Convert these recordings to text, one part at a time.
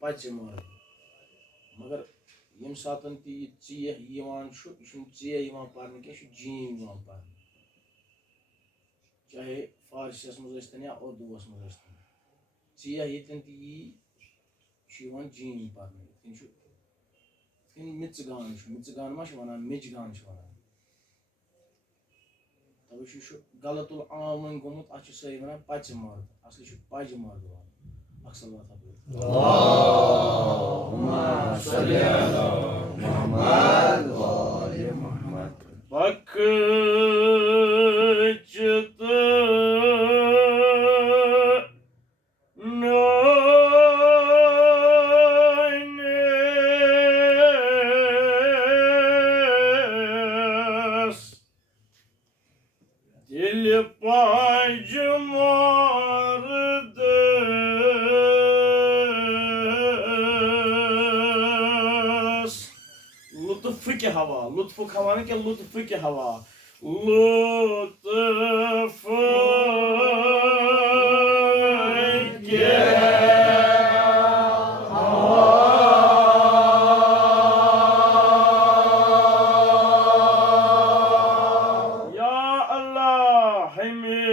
Pachimar. Magar yem satan ti tziyeh yiwan shu ishum tziyeh yiwan parne ke shu jim yiwan parne. Chahe Farsis muz isten ya Urdu muz isten. Tziyeh yiten ti shu yiwan jim parne. Tin shu tin mitzigan ma shu vanan mijgan shu vanan. Tabi shu galatul amen gomut achu say vanan pachimar. Asli shu pachimar diwan. Aksallah tabi. Allahumma salli ala Muhammad wa ali Muhammad. Bakıcıdı nânes dil paycımardı. लुत्फ़ की हवा लुत्फ़ खवाने के लुत्फ़ की हवा लुत्फ़ की हवा या अल्लाह हमें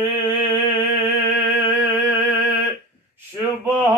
शुबह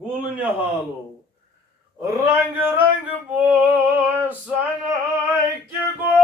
Gul nihalo rang rang bo sanay ki go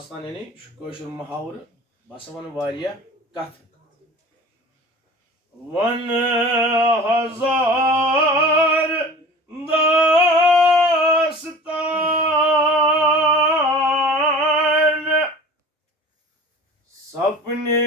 داستان یعنی کٲشُر محاورٕ بہٕ ہسا وَنہٕ واریاہ کَتھٕ وَن ہزار داستان سپنے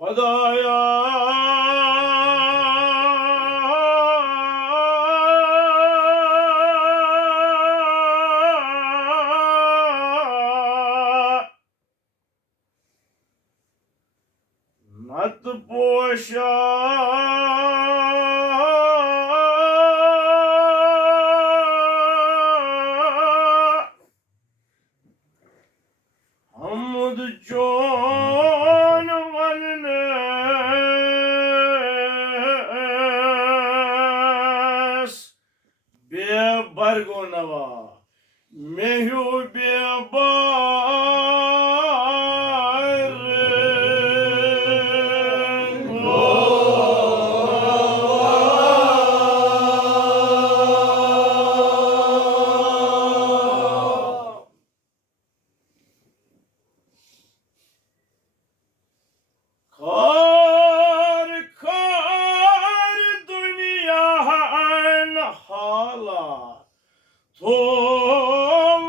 خدایا نت پوشا حمد جون ونس بے برگو نوا میہو بے خار خار دنیا ہن حالات تھوم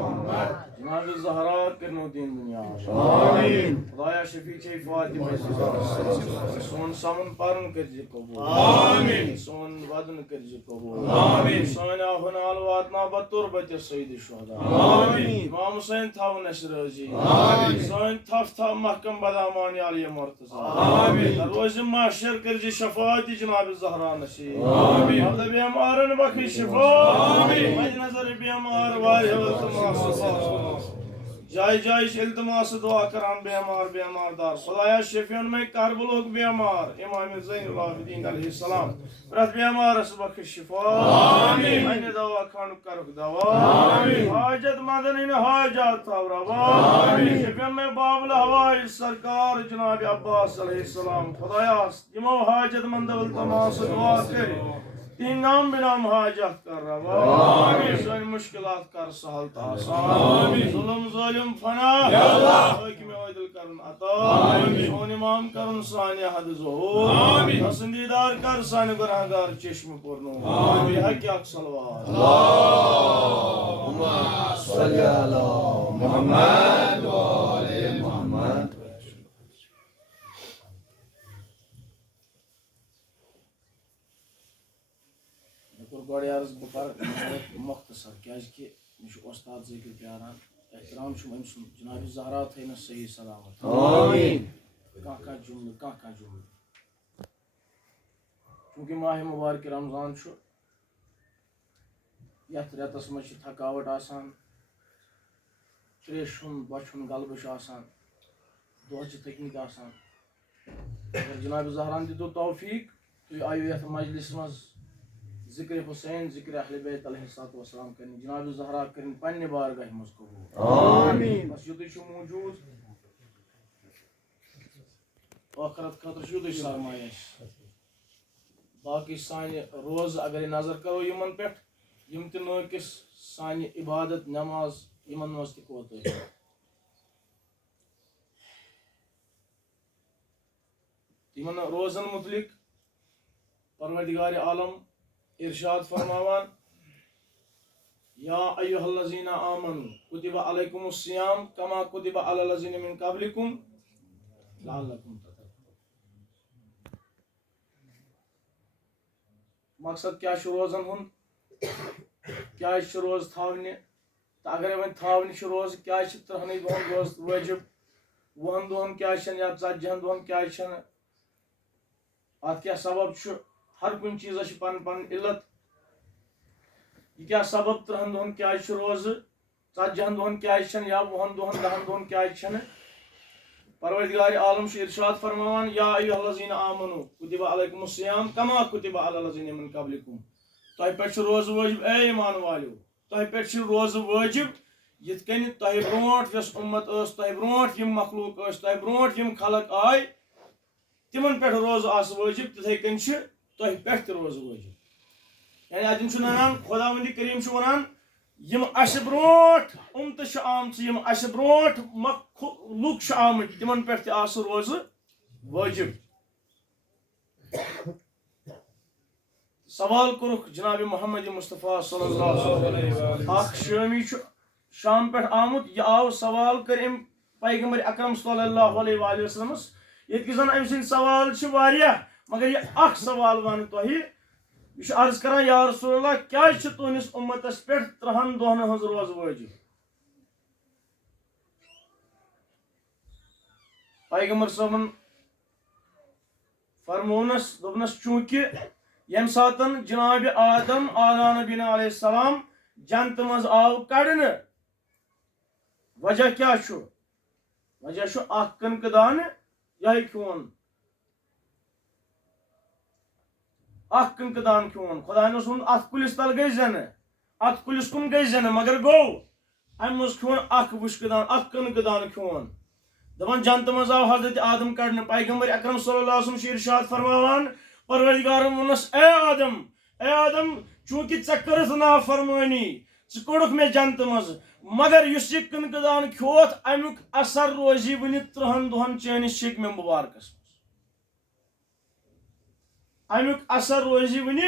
من جناب الزہرا کرنو دین دنیا آمین خدایا شفیع چے فاطمہ سون سمن پرن کرزِ قبول آمین سون ودن کرزِ قبول آمین سون آہنال واتنا بتربت سید شہداء آمین امام حسین تھاون اس رضی آمین سون تھف تھا محکم بدامان علی مرتضی آمین روز محشر کرزِ شفاعت جناب الزہرا نصیب آمین اللہ بیمارن بخش شفا آمین مد نظر بیمار واریہ التماس جائے جائے التماس دعا کران بیمار بیمار دار خدایا شفیعن میں کربلوک بیمار امام زین العابدین علیہ السلام پرت بیمار اس بخش شفا آمین میں دعا کھانو کرک دوا آمین حاجت مدن حاجات روا آمین شفیعن میں بابل ہوائی سرکار جناب عباس علیہ السلام خدایا یمو حاجت مند التماس دعا کرے تین نام بنام حاجت کر روا آمین سن مشکلات کر سہل آسان ظلم ظالم فنا حکم عدل کرن عطا سون امام کرن سانیہ حد ظہور پسندیدار کر سانیہ گناہگار چشم پرنو بحق حق صلوات اللہم صلی علی محمد و آل محمد گۄڈٕ عرض بہٕ کَرٕ مختصر کیٛازِکہِ مےٚ چھُ وۄستاد ذٔکِر پیاران احترام چھُم أمۍ سُنٛد جناب زہرا تھٲینَس صحیح سلامت کانٛہہ جملہٕ چوٗنٛکہِ ماہِ مُبارکہِ رمضان چھُ یَتھ رٮ۪تَس منٛز چھِ تھکاوٹ آسان ترٛیش ہُنٛد بۄچھِ ہُنٛد غلبہٕ چھُ آسان دۄہ چھِ تھٔکمٕتۍ آسان اگر جناب زہران تہِ دیُت توفیٖق تُہۍ آیِو یَتھ مجلِسَس منٛز ذکر حسین ذکر اہل بیت علیہ السلام کرنہِ جناب زہرا کرنہِ پننہِ بارگاہہِ منٛز قبوٗل آمین بس یُتُے چھُ موٗجوٗد ٲخرت خٲطرٕ چھُ یُتُے سرمایہ اَسہِ باقٕے سانہِ روزٕ اگرے نظر کرو یِمن پٮ۪ٹھ یِم تہِ نٲقص سانہِ عبادت نٮ۪ماز یِمن منٛز تہِ کوتاہی यमन रोजन मुतलिक परवरदिगार आलम इरशाद फरमावान या अय्युहल्लज़ीना आमनू कुतिबा अलैकुमुस सियाम कमा कुतिबा अलल लज़ीना मिन क़ब्लिकुम लअल्लकुम तत्तक़ून। मकसद क्या रोजन हुन क्या रोज थावने तो अगर वन थावने रोज क्या 30 दोहन रोज वाजिब 20 दोहन क्या या 40 दोहन क्या अत क्या सबब हर कुछ चीज़ पन पन इल्लत यह क्या सबब 30 दोहन क्या रोज 40 दोहन क्या या 20 दोहन 10 दोहन क्या परवरदिगार आलम इरशाद फरमावान या अय्युहल्लज़ीना आमनू कुतिबा अलैकुमुस सियाम कमा कुतिबा अलल लज़ीना मिन क़ब्लिकुम तोह पे रोज वाजिब ए ईमान वालो तोह पे रोज वाजिब यिथ कन तोह ब्रोट यस उम्मत तोह ब्रोट यम मखलूक तोह ब्रोट यम खलक आय तिमन पे रोज आस वाजिब तिथे कन तोह पे रोज वाजिब यानी अतम नान खुदावंद करीम वनान यम अस ब्रोट उम्मत आम यम अस ब्रोट लुक आम तिमन पे रोज वाजिब। सवाल कोरुख जनाब मोहम्मद मुस्तफ़ा सल्लल्लाहु अलैहि वसल्लम शामी शाम पे आमुत यह आव सवाल कर पैगंबर अकरम सल्लल्लाहु अलैहि वसल्लम ये जन अम सद सवाल मगर यह सवाल वन तुह यह अर्ज कर या रसूलल्लाह क्या तुहस उम्मतस पे 30 दोहन हज रोज वाजिब। पैगंबर साहबन फरमोनस दोपनस चूंकि यम सातन जनाब आदम आला नबीना अलैहिस्सलाम जन्नत मज आव कड़न वजह क्या वजह कनकदान यह खोन कनकदान खोन खुदा अत कुलिस तल गई जन अत कुलिस कुन गई जन मगर गो अम खोन वुशकदान कनकदान खोन दपान जन्नत मज आव हजरत आदम कड़न पैगंबर अकरम सल्लल्लाहु अलैहि वसल्लम इरशाद फरमावान परवरदिगार वोनस ए आदम चूंकि ऐ करथ नाफरमानी कोड़ुक मे जन्नत मज मगर यह कनकदान खोत अमुक असर रोजी वन 30 दोहन चैनिस शिकम मुबारकस अमुक असर रोजी वन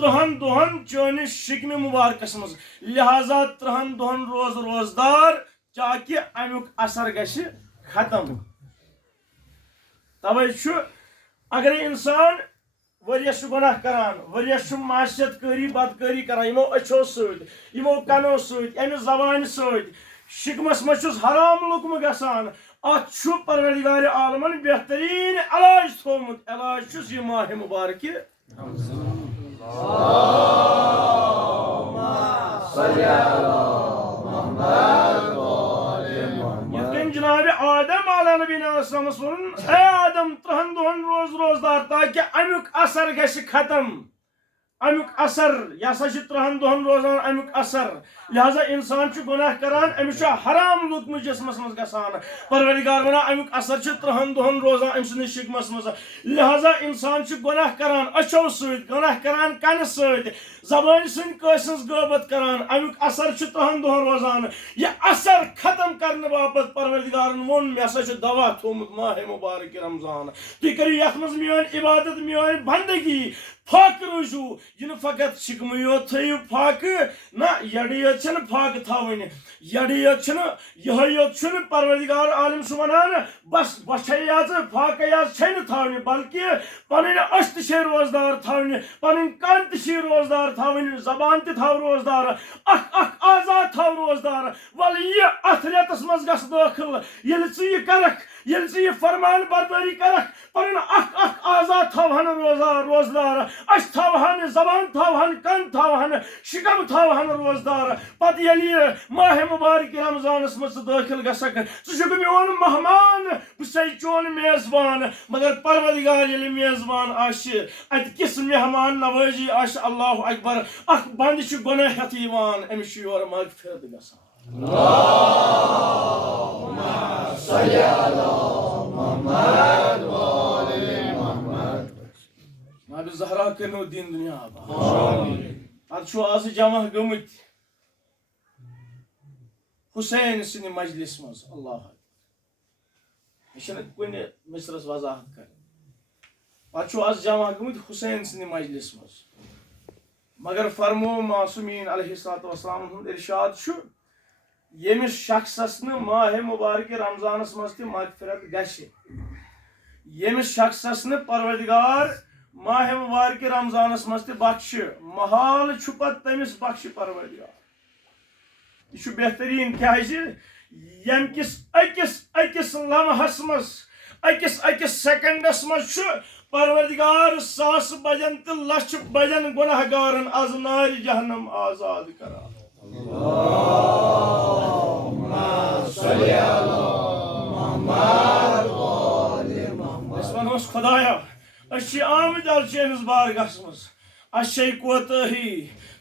30 दोहन चैनिस शिकम मुबारकस मज लिहाजा 30 दोहन रोज रोजदार ताकि अमुक असर गश खत्म। तवे अगर इंसान वरियस गुनाह करान वरियस मासियत करी बदकारी करान यमो अच्छो सद यमो कनो सद अमि जबान सद शिकमस मछुस हराम लुकम गसान अछु परवरदिगार आलमन बेहतरीन इलाज थोमुत इलाज छुस यह माह मुबारक जनाब आदम आला नबीना वोन ए आदम 30 दोहन रोज रोजदार ताकि अमुक असर गश खत्म अमुक असर यह 30 दोहन रोजान अमुक असर लिहाजा इंसान गुनाह करान अमिस हराम लुकम जिसमस मज गसान परवरदिगार वना अमुक असर 30 दोहन रोजान अम सद शिकमस मज लिहाजा इंसान गुनाह करान अच्छो सद गुनाह करान कन सद जबान सन कसिस गबत करान अमुक असर 30 दोहन रोजान यह असर खत्म करने बापत परवरदिगार वोन मे दवा थोमुत माह मुबारक रमजान तुम करो ये मेन इबादत मेन बंदगी फाक रोजू यह फकत शिकम योत थो फाक ना यड़ योत फाक थवन यड़ योत परवरदिगार आलम वनान बस बस फाक थवन बल्कि पन अश ते रोजदार थवन पन कन ते रोजदार थवन जबान तव रोजदार आजाद थव रोजदार वल यह अथ रेतस मज गस दाखिल ये करख ये फरमान बरदारी करख पन आजाद थवहन रोजदार अश थवहन जबान थवहन कन थवहन शिकम थवहन रोजदार पत ये माह मुबारक रमजानस मज दाखिल गसक मोन मेहमान बस चोन मेजबान मगर परवरदिगार ये मेजबान अत किस मेहमान नवाजी अल्लाह अकबर अख बंद गुनाह हेत अमिस योर मगफिरत गसान नाबि ज़हरा कर्नो दिन दुनिया अत आज जमा गमत हुसैन सिंह मजलिस मज अल्लाह कुन मिसरस वजाहत कर पचो आज जमा गमत हुसैन सिंह मजलिस मज मगर फरमो मासूमीन अलैहिस्सलाम हुंद इरशाद छु यमिस शख्सस न माह मुबारक रमजानस मज त मगफिरत गशे यमिस शख्सस न परवरदिगार माह मुबारक रमजानस मज त बख्श महाल छु पत तमिस बख्श परवरदिगार यह बेहतरीन क्या यमकिस अकिस अकिस लम्हस मज अकिस अकिस सेकंडस मज परवरदिगार सास बजन तो लक्ष बजन गुनहगारन आज नार जहन्नम आजाद करा खुदाया आमद चेनिस बारगस मज कोताही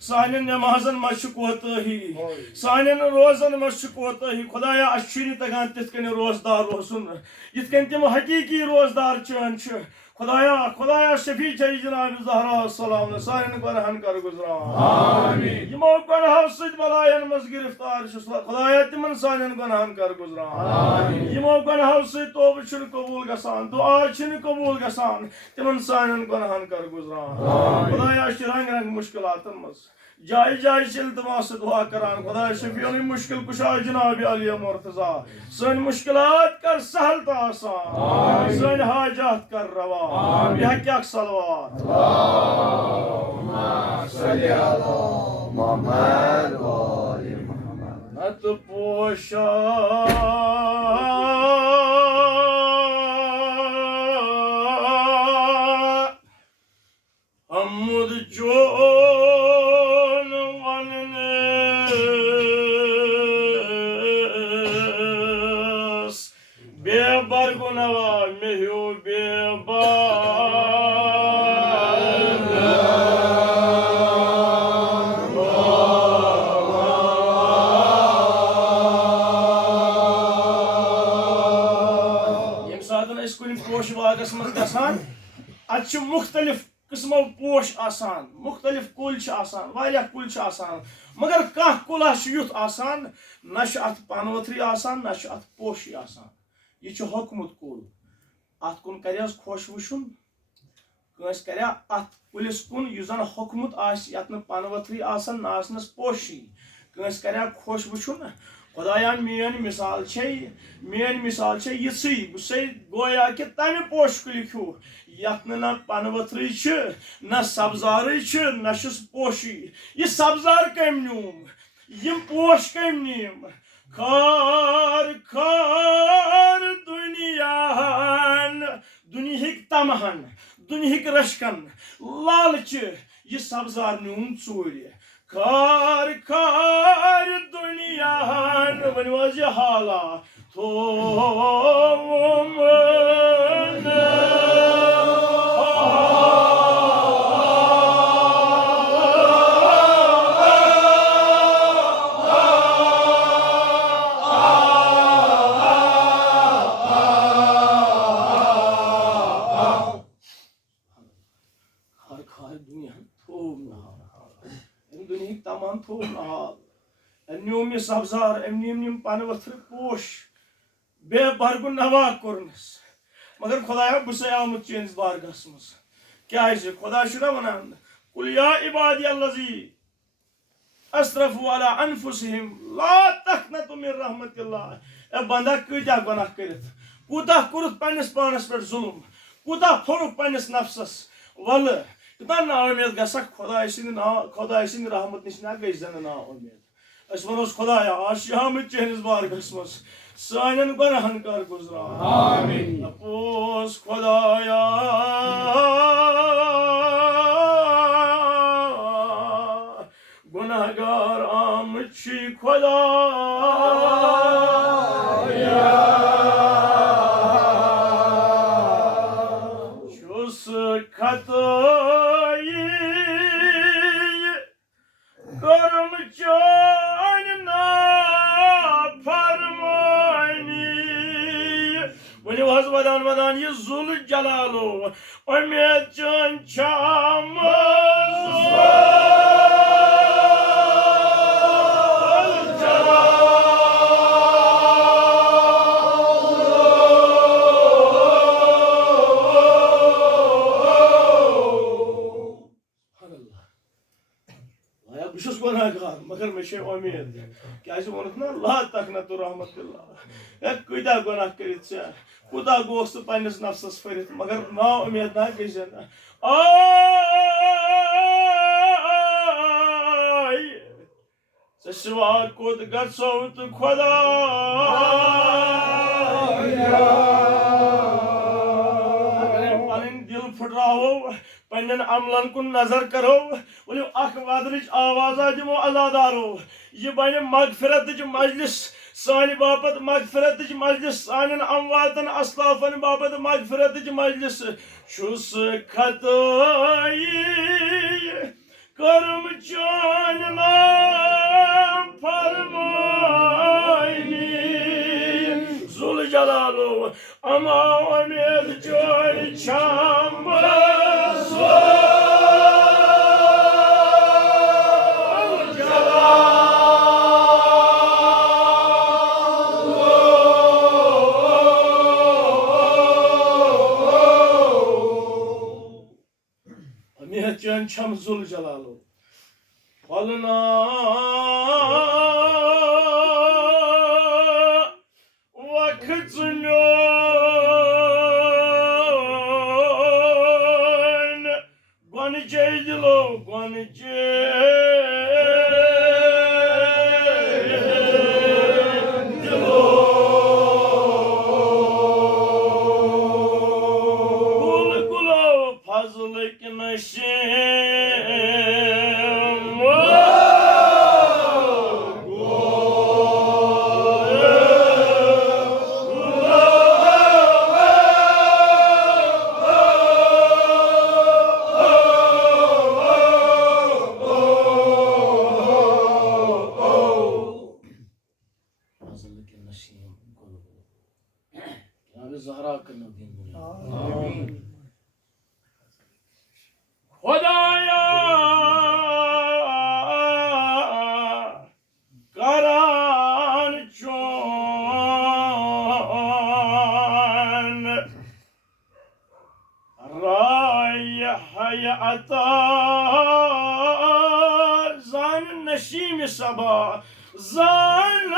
सान नमाजन मज कोताही सान रोजन मज कोताही खुदाया तगान तिथ रोजदार रोजुन यिथ कन तिम हकीकी रोजदार चन खुदाया खुदाया शफी चई जनाब ज़हरा सलाम ने सारे गुनाहन कर गुजरान यमो गुनाहों सद बलायन मज गिरफ्तार खुदाया तिमन सारे गुनाहन कर गुजरान यमो गुनाहों सद तौबा छन कबूल गसान दुआ छन कबूल गसान तिमन सारे गुनाहन कर गुजरान खुदाया रंग रंग मुश्किलातन मज जाय जाय इल्तमास दुआ करान खुदा शफीउन मुश्किल कुशा जनाब अली मुर्तजा सन मुश्किलात कर सहल ता आसान सन हाजात कर रवा बिहक सलवात अल्लाहुम्मा सल्ली अला मुहम्मद व आलि मुहम्मद नत पोशा हमद जो पोश बागस मज गसान अत मुख्तलिफ किस्मों पोश आसान मुख्तलिफ कुल वारिया कुल मगर कह कुला युथ आसान न अत पनवथरी आसान न अत पोशी आसान यह होकमुत कुल अत कुन कर खुश वुचुन कस कर अत कुलिस कुन यह जन होकमुत आत न पनवथरी आसान न आसनस पोशी कस कर खुश वुचुन खुदाया मेन मिसाल यी बे गोया कि तमि पोश कुल हू यथ न पनवथरी न सब्जार न पोशी यह सब्जार कम न्यूम यम पोश कम नीम खार खार दुनियान दुनिहिक तमहन दुनिहिक रशकन लालच यह सब्जार न्यूम चूर खार खार दुनियान वन वज हाला थोम न्यूम सब्जार अम पनवथर पोश बे बरगुन नवा कोरनस मगर खुदाया बस आमुत चेनिस बारगस मज क्या खुदा वनान कुल या इबादी अल्लज़ी अस्रफु अला अनफुसिहिम ला तक़नतु मिन रहमतिल्लाह ए बंदा कत्या गुनाह करित कूता कुरुत पन्निस पानस पे जुल्म कूता फोरुक पन्निस नफ्सस वल कितना ना उम्मीद गसक खुदा सिंद रहमत निश ना गई जन ना उम्मीद अस वनोस खुदाया आज शाम चेनिस बारगस मज सानन गुनाहन कर गुजरान आमीन अपोस खुदाया गुनाहगार आमची खुदाया छुस खतई कर्म चान ना फरमानी वनी वहज वदान वदान ये जुल जलालो उम्मीद चन चाम शे उम्मीद क्या वोनुक ना ला तकनतु रहमतुल्लाह कूता गुनाह करित से कूता गोस तो पन्निस नफ्सस फरित मगर ना उम्मीद ना किसी ना आय सशवा कोद गसौत खुदा दिल फुटराओ पन्न अमलन कुन नजर करो वो अख वदरच आवाजा दिमो अजादारो यह बन मगफिरत मजलिस सान बापत मगफिरत मजलिस सान अमवातन असलाफन बापत मगफिरत मजलिस छुस खतई कर्म चान नाम फरमाई जुल जलालो अमा उम्मीद जोड़ छाम Çam zul jalalu falna vakit zmyon gwani ceydilo gwani ceydilo gul gulo fazlık naşi Zan neşim sabah zan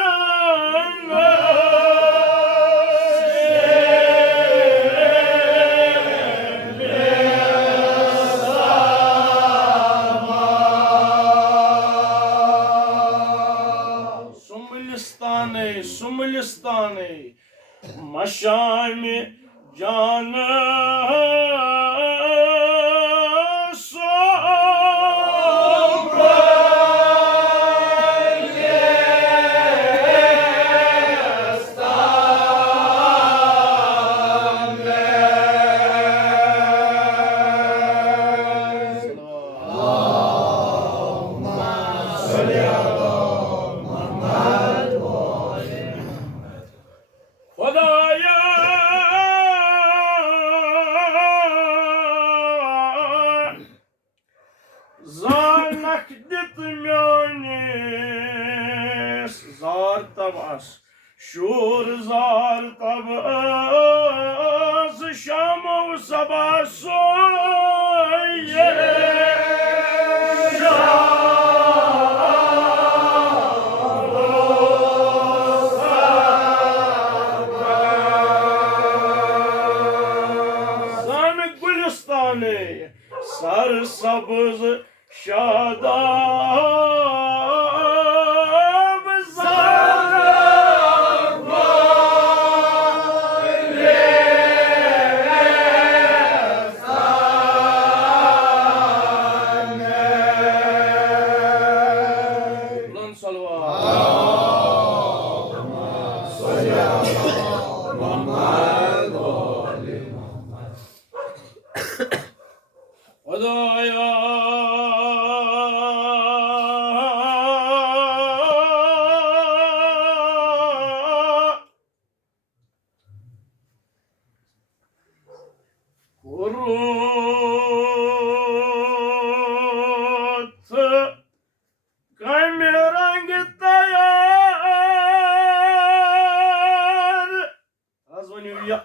Sumulistani Maşami Canı Şur zar tabas şam sabah soye Zan Gülistani sar sabız şadab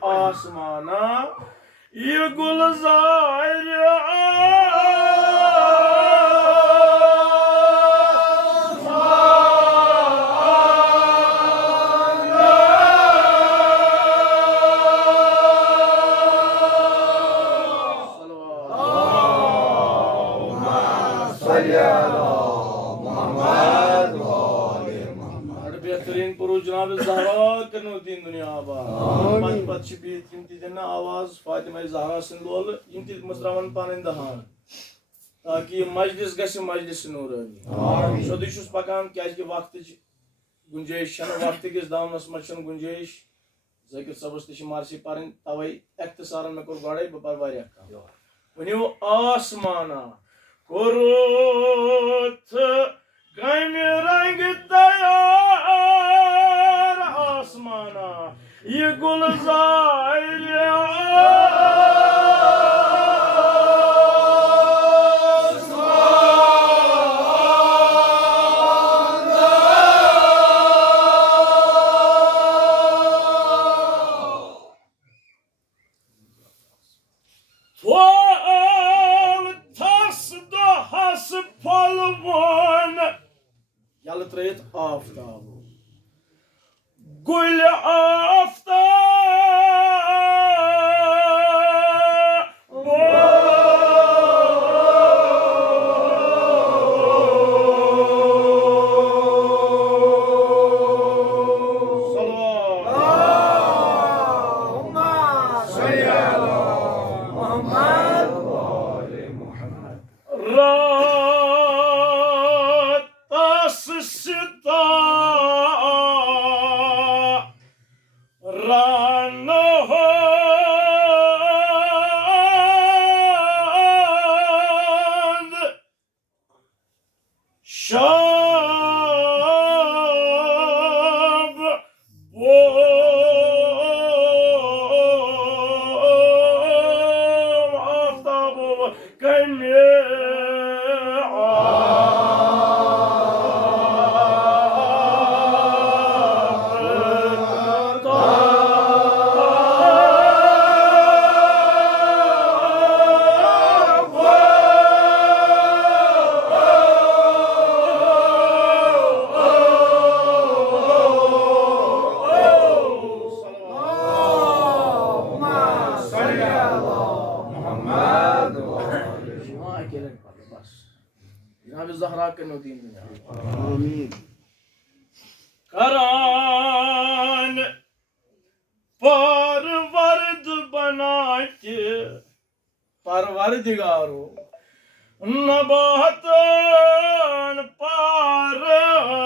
आसमाना ये गुलजार Zahra करनो दीन दुनिया आबाद पत पत बित यम ति देना आवाज फातिमा ज़हरा सिंद लोल यम ति मुसरावन पानन दहान ताकि मजलिस गछ मजलिस नूरानी आमीन सो दिशुस पकान क्या कि वक्त गुंजाइश छन वक्त किस दामनस मछन गुंजाइश ज़ाकिर सबस ति मारसी पारन तवै इख्तिसारन में कोर गडै बपर वारिया कम वनियो आसमाना कोरोथ कमि रंग तैयार आसमाना ये गुलजार Yaltırayet aftab Gül aftab Allahumma salli ala Muhammad wa ali Muhammad Zahra करनो दीन दुनिया आमीन करान परवरद बना के परवरदिगारो नबातन पारवार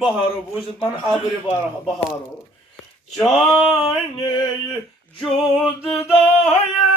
बहारो बुझत मन आबरे बहारो चाने जुद दाये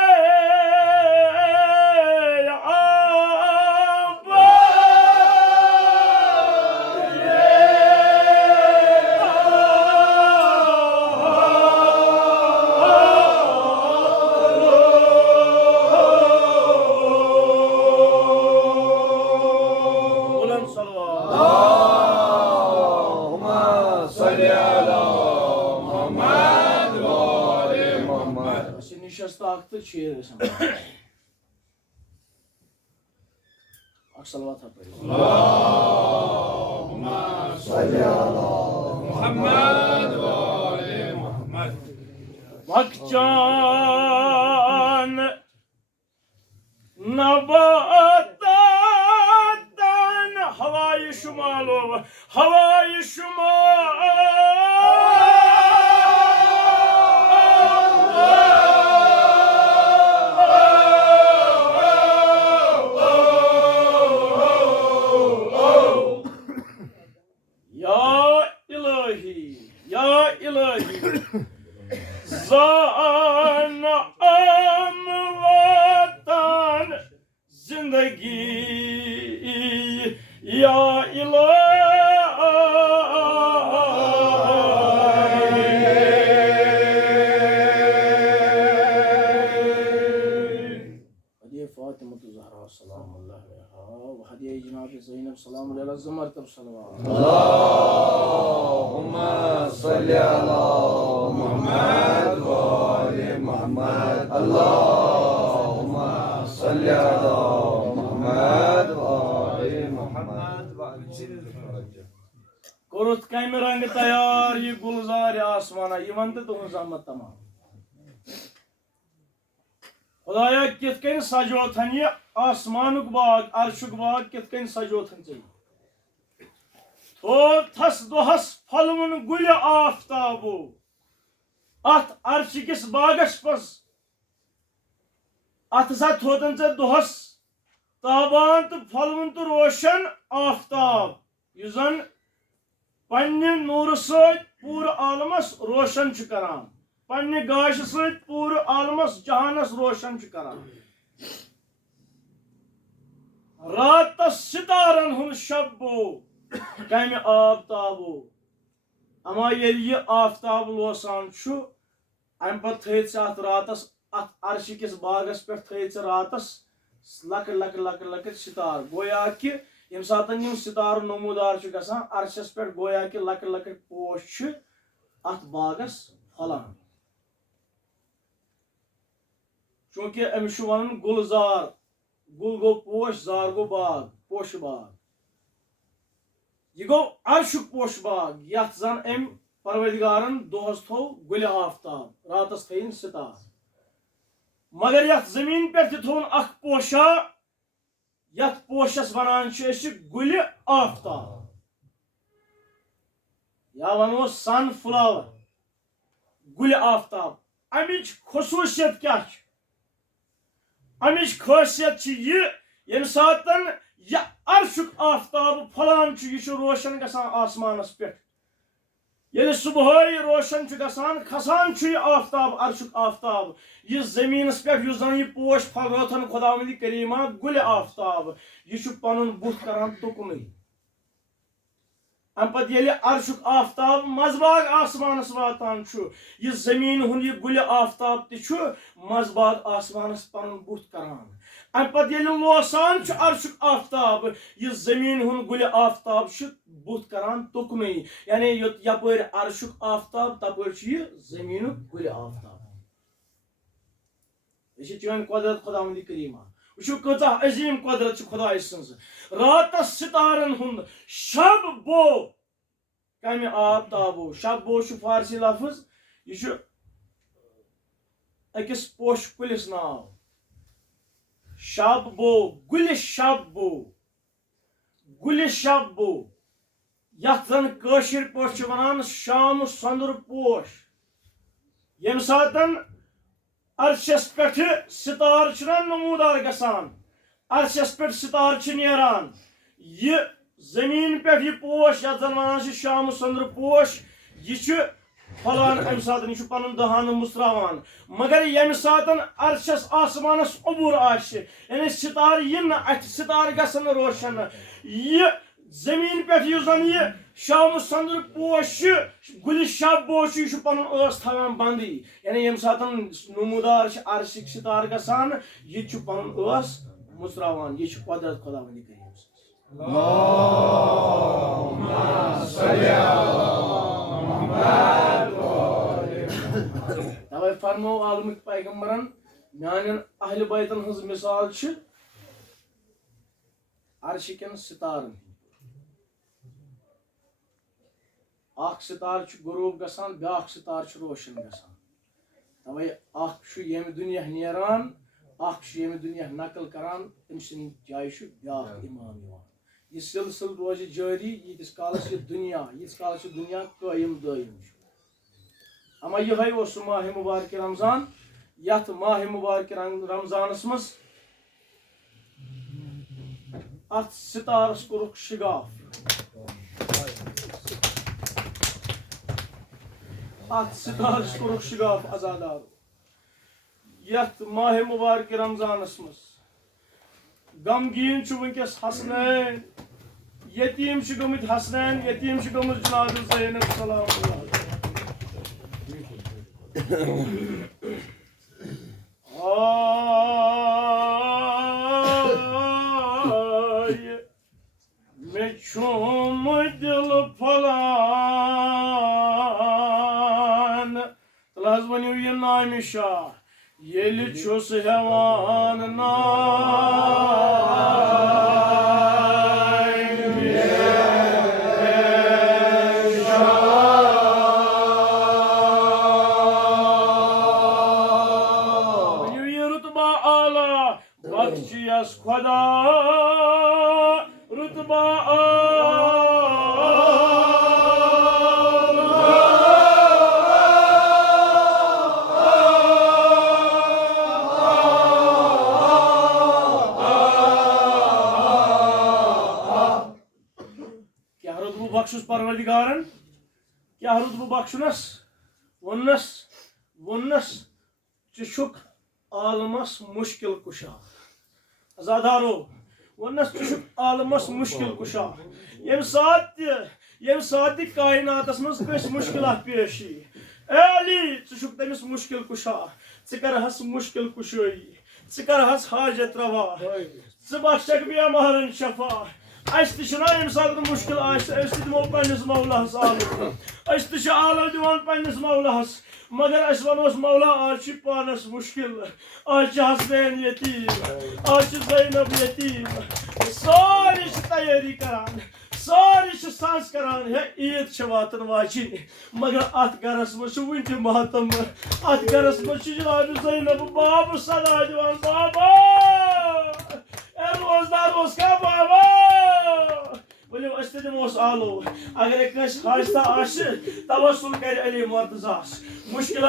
Aktı çiğ sana. Aksalvat yapayım. Allahumma salli ala Muhammed ve ali Muhammed. Vakcan nabattan havayı şumalı havayı şumalı Zan amvatan zindagi ya ilahi Hadiye Fatıma Zahra salamullahi aleyha ve hadiye Cenab-ı Zeynep salamullahi aleyha zımartab salavat Allahumma salli ala Muhammed ve ali Muhammed Allahumma salli ala Muhammed ve ali Muhammed Korut कम रंग तैयार ये गुलजार आसमाना ये one तुम जहमत तमाम खुदाया कित कन सजोथन ये आसमानुक बाग अर्शुक बाग कित कन सजोथन चाहिए थो थस दोहस फलवन गुल आफ्ताबो अत अर्श किस बागस पस अत सा थोतन से दोहस ताबान तो फलवन तो रोशन आफ्ताब युजन पन्ने नूर सत पूर आलमस रोशन करान पन्ने गाश सत पूर आलमस जहानस रोशन करान रात सितारन हुन शब्बो कम आफ्ताबो अमा ये आफ्ताब लोसान अम पे अत रातस अत अर्श किस बागस पे रातस luck luck luck luck sitar गोया कि यम सातन यम सितार नमूदार गसान अर्शस पे गोया कि लक लक पोश अत बागस फलान चूंकि अमिश वन गुलजार गुल गो पोश जार गो बाग पोश बाग यह गो अर्शुक पोश बाग यथ जन अम परवरदिगारन दोहस थो गुल आफ्ताब रातस थन सितार मगर यथ जमीन पे थोन अख पोशा यथ पोशस वनान गुल आफ्ताब या वनो सनफ्लावर गुल आफ्ताब अमिच खसूसियत क्या अमिच खासियत ये सातन यह अर्शुक आफ्ताब फलान यह रोशन गसान आसमानस पे ये सुबह रोशन गसान खसान आफ्ताब अर्शुक आफ्ताब यह जमीनस पे यह पोश फलरोथन खुदावंदी करीमा गुल आफ्ताब यह पन बुथ करान तुकन अम पे अर्शुक आफ्ताब मजबाग आसमानस वातान यह जमीन हुन यह गुल आफ्ताब मजबाग आसमानस पन बुथ करान अम पे लोसान अर्शुक आफ्ताब यह जमीन हुन गुल आफ्ताब बुथ करान तुकन यानी यपर अर्शुक आफ्ताब तपर जमीन गुल आफ्ताब यह चन कुदरत खुदावंदी करीमा वो कचा अजीम कुदरत खुदाय सज रात सितारन हुंद शब बो कम आफ्ताबो शब बो फारसी लफ्ज यह अकिस पोश कुलिस नाव शब बो गुल शब बो यथ जन कशिर पोश वनान शाम संदुर पोश यम सातन अर्शस पे सितार नमूदार गसान अर्शस पे सितार नेरान यह जमीन पे यह पोश यथ जन वनान शाम संदुर पोश यह फलान अम सातन यह पन दहान मुस्रावान मगर यम सातन अर्शस आसमानस अबूर यानी सितार इन अथ सितार गसन रोशन यह जमीन पे यह शाम संदुर पोश गुल शब पोश यह पन थवान बंदी यानी यम सातन नमूदार अर्शिक सितार गसान यह पन मुस्रावान यह कुदरत खुदावंदी करीम तवे फरमो आलमिक पैगंबरन मान अहल बैतन हज मिसाल अर्शिकन सितारन अख सितार गुरूब गसान ब्याख सितार रोशन गसान तवे अख यम दुनिया नेरान अख यम दुनिया नकल करान तम सद जाय ब्याख इमाम यह सिलसिल रोज जारी यीतिस कालस दुनिया कायम दायम अमा यह माह मुबारक रमजान यथ माह मुबारक रमजानस मज अत सितारस कोरुक शिगाफ अत सितारस कोरुक शिगाफ अजादार यथ माह मुबारक रमजानस मज गमगीन वनकस हसनैन यतीम गमित हसनैन यतीम गमित जनाब ज़ैनब सलाम मे छूम दिल फलान तलहज वनियो ये नाम शाह येल छुस हेवान नाम दोपस परवरदिगारन क्या रुद बह बख्शुनस वोनस चुक आलमस मुश्किल कुशा आजादारो वोनस चुक आलमस मुश्किल कुशा यम सात कायनातस मज कस मुश्किल पेश अली चुक तमिस मुश्किल कुशा करहस मुश्किल कुशाई करहस हाजत रवा बख्शक बेमारन शफा अस तम सात मुश्किल दिमो पन्निस मौलास आलो दिवान पन्निस मौलास मगर अस वनोस मौला आज पानस मुश्किल आज हसनैन यतीम आज ज़ैनब यतीम सारी तैयारी करान सारी सांस करान है ईद वातन वाचिन मगर अत गरस मज वन तह मातम अत गरस मज जनाब ज़ैनब बाब सदा दिवान बाबा रोजदार का बाबा बोलो दिमोस आलो अगर कस हाजता तवसुल कर अली मुर्तजास मुश्किल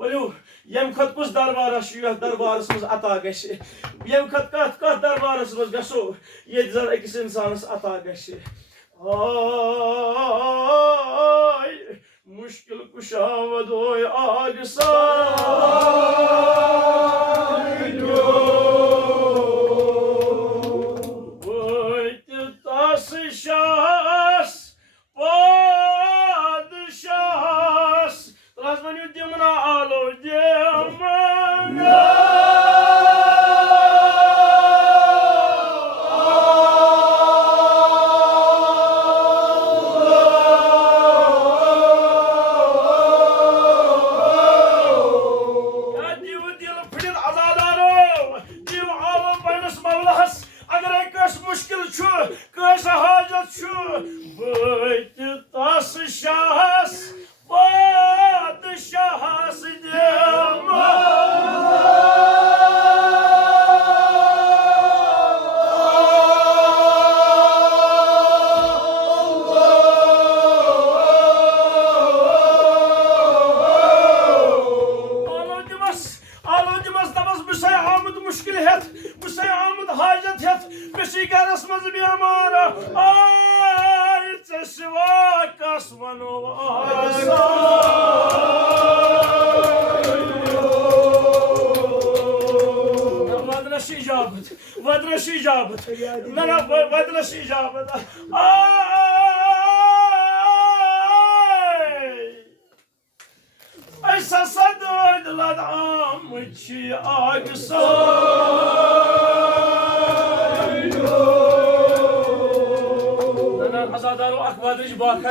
बोलो यम खत कुछ दरबार दरबारस मज अता गम खत कत दरबारस मज गो ये जन अकिस इंसानस अता मुश्किल कुशा वदोय आग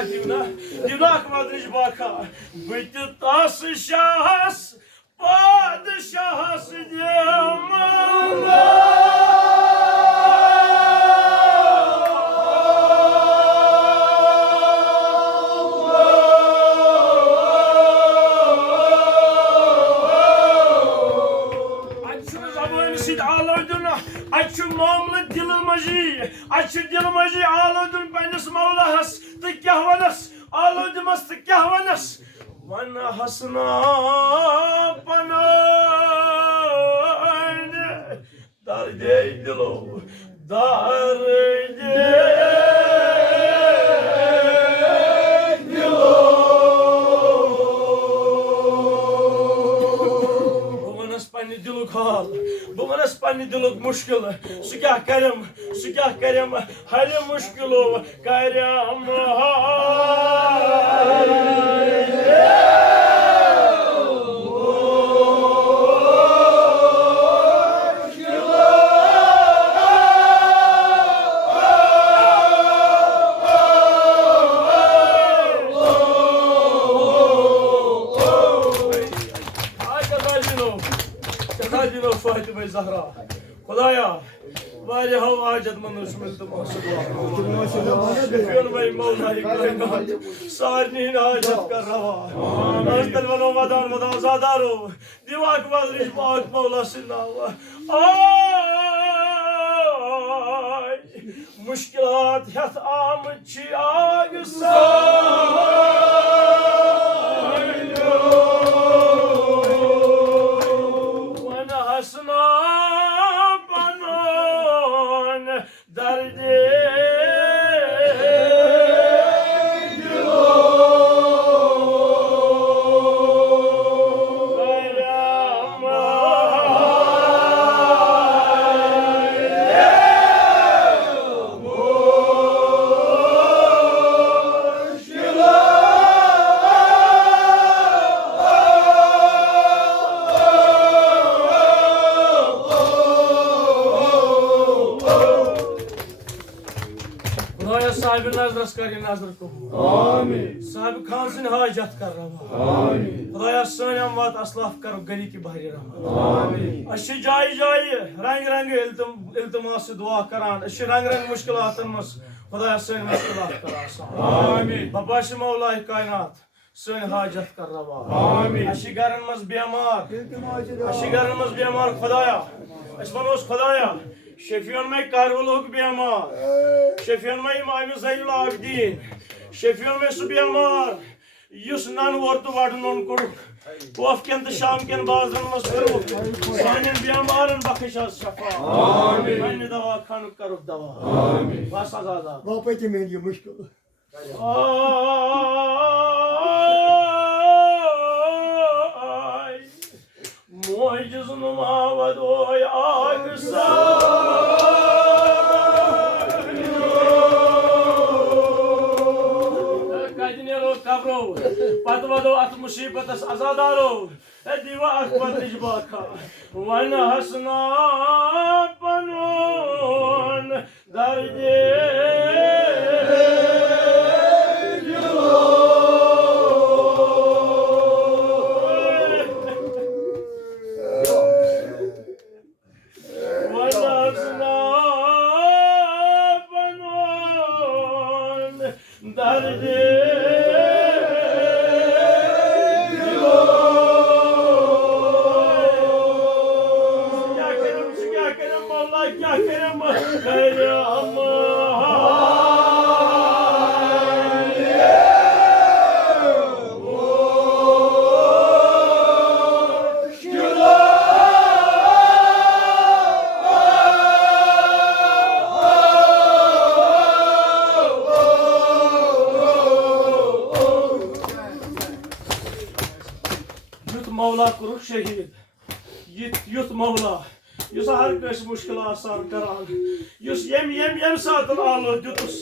दिवना अखबाद्रिज बाखा बत तस शाहस पादशाहस मामल दिल मजी आलो दिन पन्निस मौलाहस तो क्या वनस आलो दिमस तो क्या वनस वन हसना पनान दर्दे दिलो दर्दे दिलुक हाल बस पन्ने दिलुक मुश्किल सह क्या करम हर मुश्किलो करम खुदाया वारिया हाजत मंद भाई मौला सारनी हाजत कर रहा आजकल वनो मदान मदा आजादारो दिवाक वादरिश पाक मौला सिन्ना मुश्किलात हथ आमद छी आग वन हसना नजरस कर ये नजर कबूल साहब खान सिन हाजत कर रवा खुदाया सन अमवात असलाफ कर गरी की बहरी रहमत अच्छी जाय जाय रंग रंग इल्तमास दुआ करान अच्छी रंग रंग मुश्किलातन मस खुदाया सन मुश्किलात कर आमीन बबाश मौला कायनात सन हाजत कर रवा अच्छी गरन मस बीमार खुदाया अस खुदाया शफियन में कारवलोक बीमार शफियन में इमाम ज़ैनुल आबिदीन शफियन में सु बीमार युस नन वोर तो वाड नोन कोड़ वफ केन तो शाम केन बाजरन मस करो सानिन बीमारन बख्श शफा आमीन मन दवा खान करो दवा आमीन बस आजादा वापस में ये मुश्किल मोइज नुमावद ओय आगसा कजनेरो कब्रो पतवदो अत मुसीबत आजादारो दिवा अकबर निजबाखा वन हसना पनोन दर्जे मौला करुक शहीद युथ मौला युस हर कस मुश्किल आसान करान युस यम सातन आलो दुतुस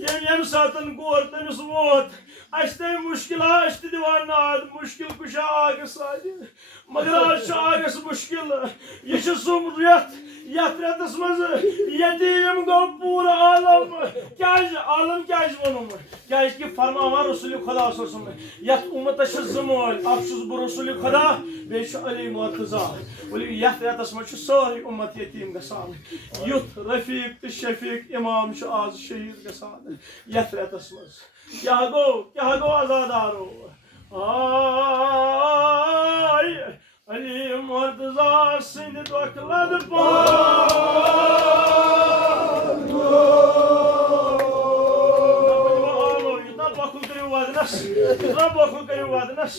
यम सातन गोर तमिस वोत अस्ते मुश्किल अस्त दिवान नाद मुश्किल कुशा आगस मगर आज आगस मुश्किल ये सुम यथ रेतस मज यतीम गो पूरा आलम क्या वनुम क्या फरमावा रसूल खुदा यथ उम्मत जमोल अफसुस बह रसूल खुदा बे अली मुर्तजा यथ रेतस मज सारी उम्मत यतीम गसान युथ रफीक तो शफीक इमाम आज शहीद गसान यथ रेतस मज क्या गो आजादारो आय अली मुर्तजा सिंध वकलद बखुल करियो वदनस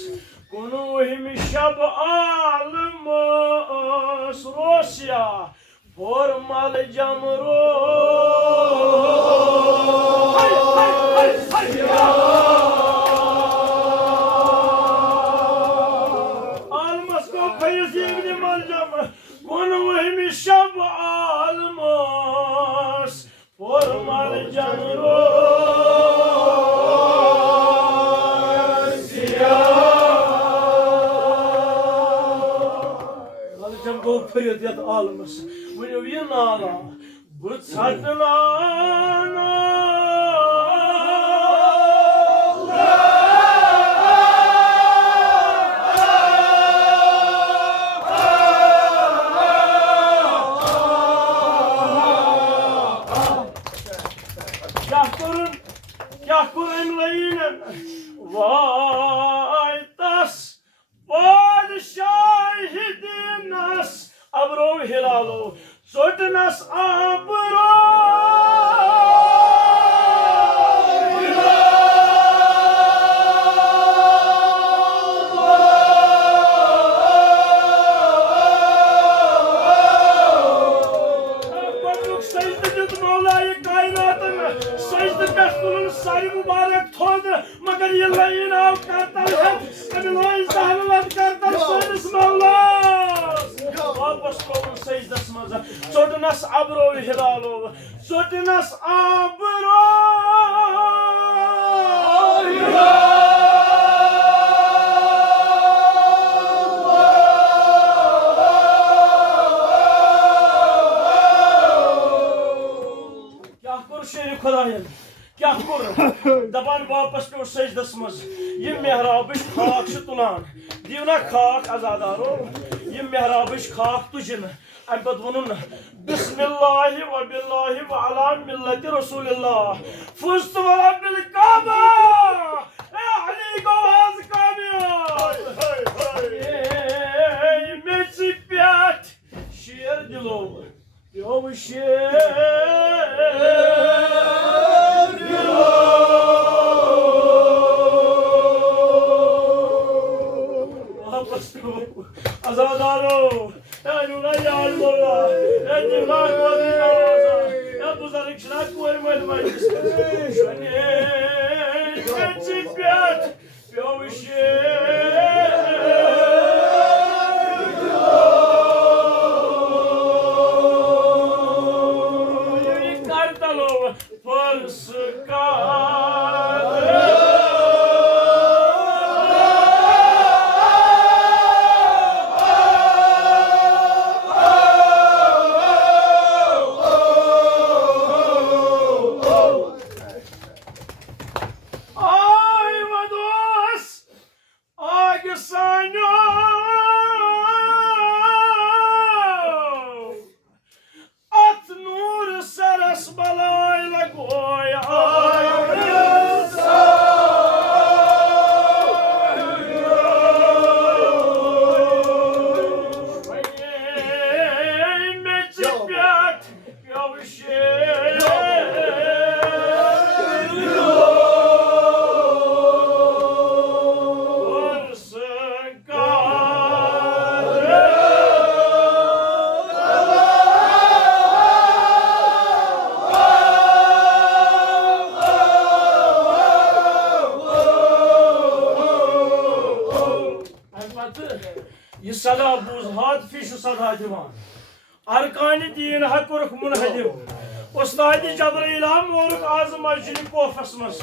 कुनु हिम शब आलम रोसिया फॉर्मल जमरो शब आलमस फॉर्मल जमरो फरियत यत आलमस वनो ये नाला बुत सटनाना क्या कुरन लईन वाय तस बादशाहिदनस अबरो हिलालो चोटनस आबरो सारी मुबारक थोद मगर ये लाइन आओ करता है अनलोई सहलत करता सोनस मौला वापस को सजदस मजा चोटनस अबरो हिलालो चोटनस अबरो क्या कर शेर खुदायन क्या कर दपान वापस पे सजदस मज ये मेहराबश खाक तुलान दीवना खाक अजादारो ये मेहराबश खाक तुजन अम पे वनुन बिस्मिल्लाहि व बिल्लाहि व अला मिल्लति रसूलिल्लाह फुस्तु व रब्बिल काबा ए अली को आज कामयाब में चिप्यात शेर दिलो यो शेर Azadaro, Nuna Yalmora, Dimak Wadinaza, Buzarik Shnat Werman Majlis, Chipiat, Yovish. Kartalo, ये सदा बूज हाथ फिश सदा दिवान अरकान दीन हकुरख मुनहदिम उस्ताद जबरील मोरुक आजम मस्जिद कोफस मस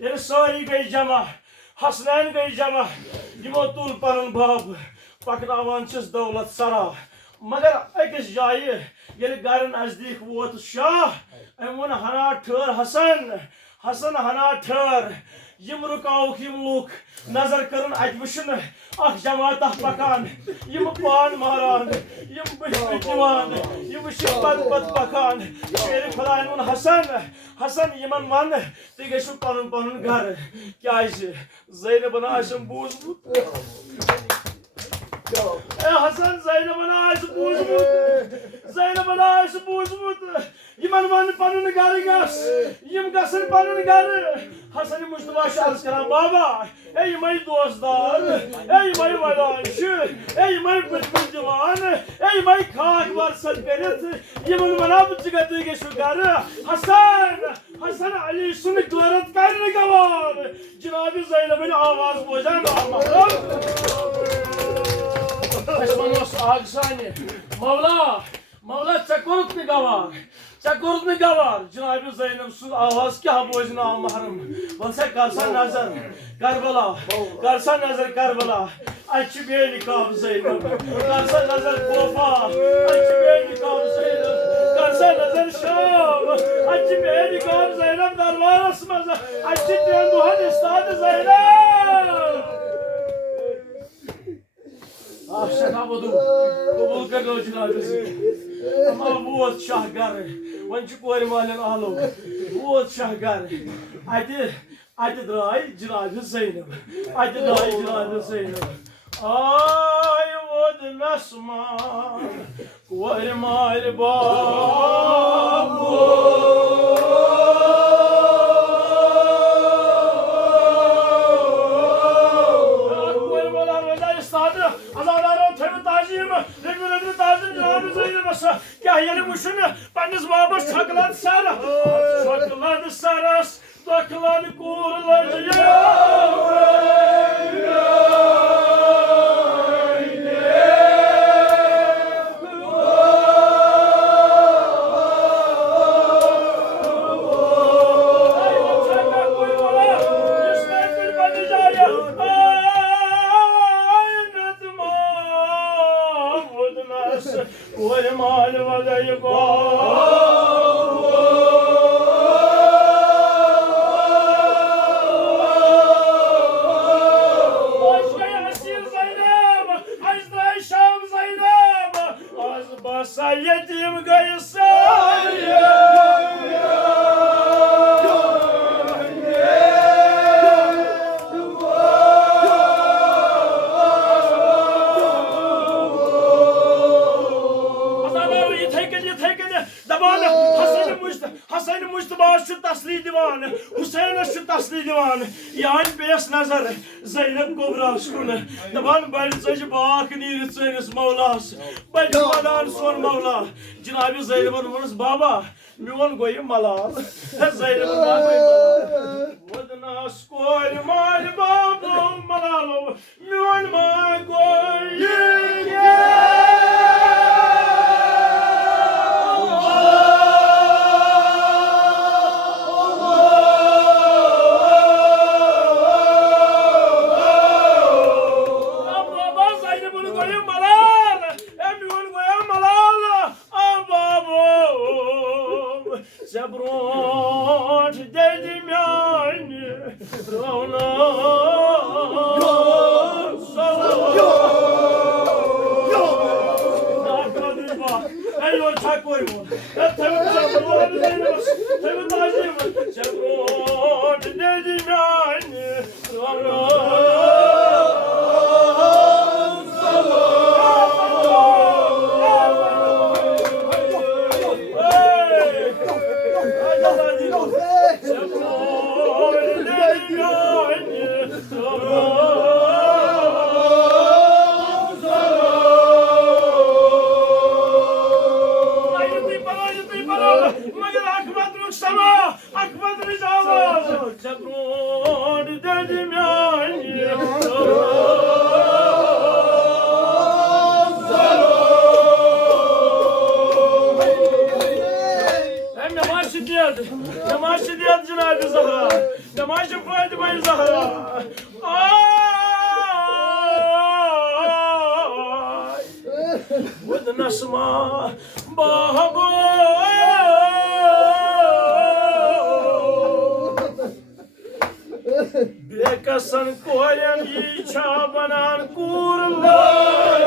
ये सारी गई जमा हसनैन गई जमा यमो तुल पन बाब पकनावान दौलत सरा मगर अकिस जाय ये गर नजदीक वोत शाह अम वन हना ठहर हसन हसन हना ठहर यम रुकाउक यम लूक नजर करन अत वुन अख जमात पकान यम पान मारान यम दिवान यम पत पत पकान शेर खुदायन वन हसन हसन यमन वन तुम गो पन पन घर क्या ज़ैनबन आसम बूजमुत हसन ज़ैनबन आस बूजमुत यमन वन पन घर गस यम गसन पन घर हसन मुस्तफा अर्ज करान बाबा ए यमई दोस्तदार ए यमई वलांश ए यमई बिल्कुल जवान ए यमई खाक वर्सन करित यमन वना बचगत गेशु घर हसन हसन अली सुन गलत करने गवार जनाब ज़ैनब आवाज बोझान महमद आग साने मौला मौला चकोरत में गवार जनाब ज़ैनब सुन आवाज क्या बोझना महरम वलसा करसा नजर करबला अच्छी बेनिकाब ज़ैनब करसा नजर कोफा अच्छी बेनिकाब ज़ैनब करसा नजर शाम अच्छी बेनिकाब ज़ैनब दरबारस मज अच्छी तेंदुहन उस्ताद ज़ैनब शका वदू कबूल कर लो जनाब अमा वोत शाहगर वन कोर मालन आलो वोत शाहगर अत द्राय जनाब ज़ैनब आय वोद नस्मा कोर माल बाबो क्या ये वुन पन्नस बाबस छकलान सरस तकलान कूर तसली दीवान हुसैनस तसली दीवान यान पेस नजर ज़ैनब कोबरास कुन दपान बड़ सज बाक नीर सैनिस मौलास बड़ वदान सोन मौला जनाब ज़ैनबन वनस बाबा मियोन गो ये मलाल ज़ैनब वदनास कोर माल बाबा मलालो मियोन माल गो ये Zabroch dedim yani Rona Ey o çak koy mu? Tabii Zabroch dedim yani Rona Namaşı diyat Cenab-ı Zahra. Namaşı Fatıma-i Zahra. Ay. With Nasma Baba. Bekasan koyan içabanan kurlar.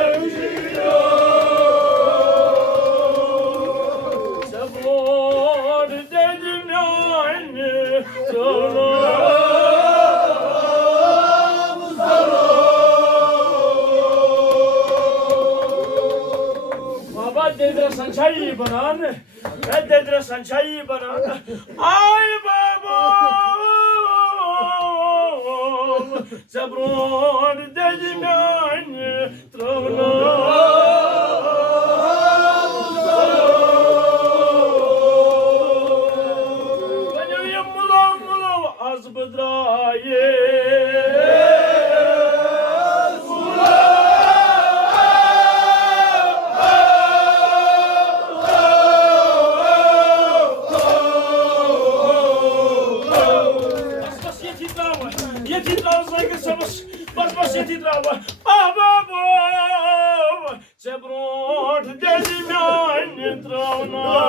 Dedre sançayı banan, dedre sançayı banan. Ay babam, Zabron dedim yani, Travna. Benim mulav az bıdraye. Bas yeti trava, babam, Zabron dedim yani, Travna.